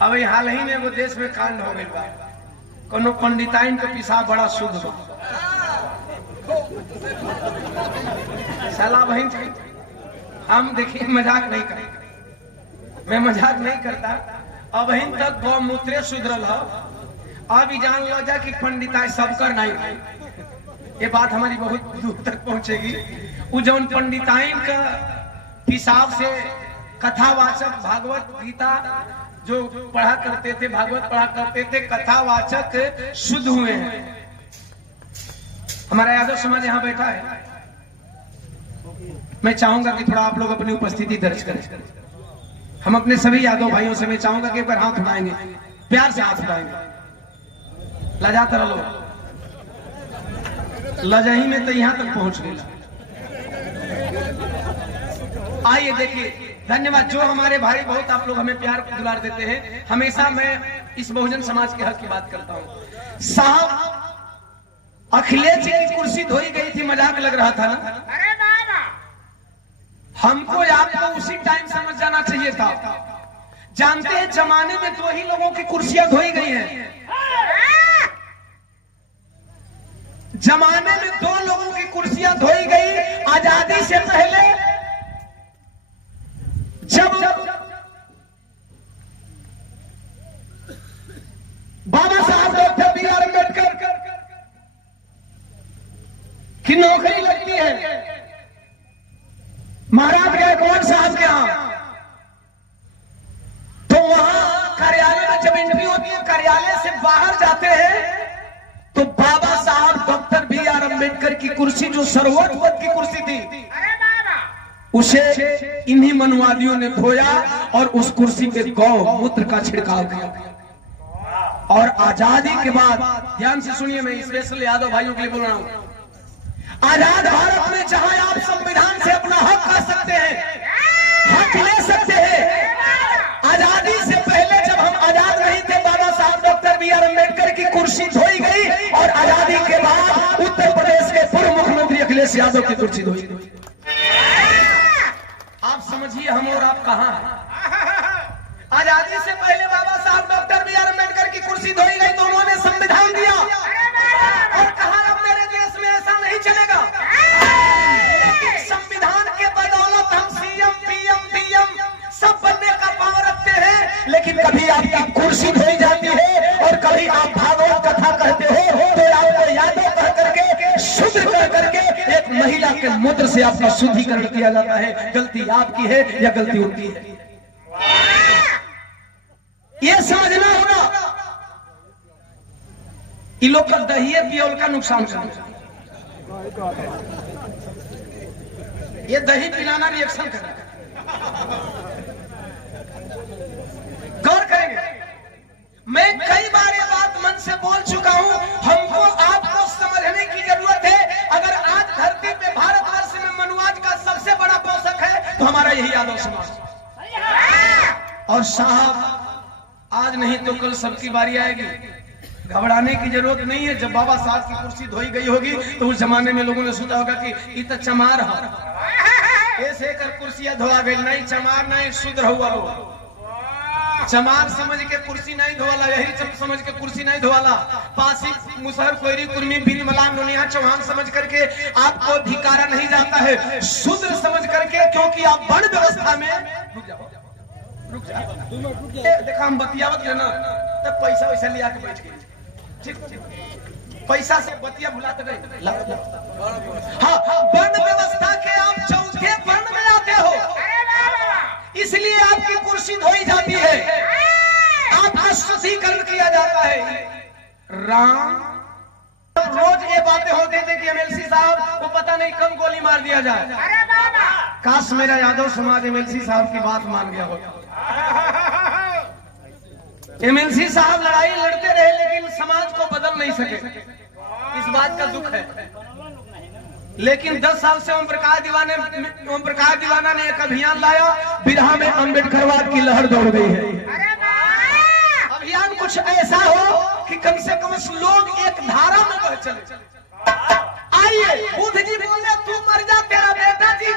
अब हाल ही में वो देश में कांड हो गई बा, कोनो पंडिताइन के पिसाब बड़ा शुद्ध बा। साला बहन हम देखिए मजाक नहीं करते, मैं मजाक नहीं करता। अब बहन तक गौमूत्र सुधरल हो, अब जान लो जा कि पंडिताई सब कर नहीं। ये बात हमारी बहुत दूर तक पहुंचेगी। वो जौन पंडिताइन का पिसाब से कथावाचक भागवत गीता जो पढ़ा करते थे, भागवत पढ़ा करते थे, कथावाचक शुद्ध हुए हैं। हमारा यादव समाज यहाँ बैठा है, मैं चाहूंगा कि थोड़ा आप लोग अपनी उपस्थिति दर्ज करें। हम अपने सभी यादव भाइयों से मैं चाहूंगा कि एक बार हाथ उठाएंगे, प्यार से हाथ उठाएंगे। लजाते रहो, लजाही में तो यहाँ तक पहुंच गए। आइए देखिए, धन्यवाद। जो हमारे भाई बहुत आप लोग हमें प्यार दुलार देते हैं, हमेशा मैं इस बहुजन समाज के हक की बात करता हूँ। साहब अखिलेश जी की कुर्सी धोई गई थी, मजाक लग रहा था ना? अरे बाबा, हमको आपको उसी टाइम समझ जाना चाहिए था। जानते हैं जमाने में 2 ही लोगों की कुर्सियां धोई गई हैं। जमाने में 2 लोगों की कुर्सियां धोई गई। आजादी से पहले जब बाबा साहब डॉक्टर बी आर अम्बेडकर की नौकरी लगती है महाराज गायकवाड़ साहब के यहाँ, तो वहां कार्यालय में जब एंट्री होती है, कार्यालय से बाहर जाते हैं तो बाबा साहब डॉक्टर बी आर अम्बेडकर की कुर्सी, जो सर्वोच्च पद की कुर्सी थी, अरे बाबा, उसे इन्हीं मनवादियों ने धोया और उस कुर्सी पे गौमूत्र का छिड़काव किया। और आजादी के बाद, ध्यान से सुनिए, मैं स्पेशल यादव भाइयों के लिए बोल रहा हूं, आजाद भारत में जहां आप संविधान से अपना हक खा सकते हैं, हक ले सकते हैं, आजादी से पहले जब हम आजाद नहीं थे, बाबा साहब डॉक्टर बी आर अम्बेडकर की कुर्सी धोई गई। और आजादी के बाद उत्तर प्रदेश के पूर्व मुख्यमंत्री अखिलेश यादव की कुर्सी धोई गई। आप समझिए हम और आप कहां हैं। आजादी से पहले बाबा साहब डॉक्टर बी आर अम्बेडकर की कुर्सी धोई गई तो उन्होंने संविधान दिया और कहा अब मेरे देश में ऐसा नहीं चलेगा। संविधान के बदौलत हम सीएम, पीएम, डीएम सब बनने का पावर रखते हैं, लेकिन कभी आपकी कुर्सी धोई जाती है और कभी आप भागवत कथा कहते हो तो आपको यादव कह करके, शुद्ध कह करके एक महिला के मूत्र से आपका शुद्धिकरण किया जाता है। गलती आपकी है या गलती उनकी है, ये समझना होगा। इन लोग का दहिए पियोल का नुकसान करना, ये दही पिलाना रिएक्शन करना, गौर करेंगे। मैं कई बार ये बात मन से बोल चुका हूं, हमको आपको समझने की जरूरत है। अगर आज धरती पे भारतवर्ष में मनुवाद का सबसे बड़ा पोषक है तो हमारा यही यादव समाज। और साहब आज नहीं तो कल सबकी बारी आएगी, घबराने की जरूरत नहीं है। जब बाबा साहब की कुर्सी धोई गई होगी तो उस जमाने में लोगों ने सोचा होगा कि ये तो चमार है, ऐसे कर कुर्सियां धोआ गई। नहीं चमार नहीं, शुद्ध हुआ लोग। चमार समझ के कुर्सी नहीं धोवाला, यही सब समझ के कुर्सी नहीं धोवाला। पासी, मुसहर, कोयरी, कुर्मी, बीरी, मलान, नोनिया, चौहान समझ करके आपको धिकारा नहीं जाता है, शुद्र समझ करके, क्योंकि आप वर्ण व्यवस्था में रुक जाओ। देखा हम बतियावत है ना, तब पैसा वैसा लिया के बैठ गए। ठीक, पैसा से बतिया भुलाते गए। हाँ, वर्ण व्यवस्था के आप चौथे वर्ण में आते हो, इसलिए आपकी कुर्सी धोई जाती है, आपका शुद्धिकरण किया जाता है। राम रोज ये बातें होते थे कि एमएलसी साहब को पता नहीं कब गोली मार दिया जाए। काश मेरा यादव समाज एमएलसी साहब की बात मान गया होता। एमएलसी साहब लड़ाई लड़ते रहे लेकिन समाज को बदल नहीं सके, इस बात का दुख है। लेकिन 10 साल से ओम प्रकाश दीवाना ने एक अभियान लाया, बिरहा में अम्बेडकरवाद की लहर दौड़ गई है। अभियान कुछ ऐसा हो कि कम से कम लोग एक धारा में बह चले। आइए, बुद्ध जी बोले तू मर जा, तेरा बेटा जी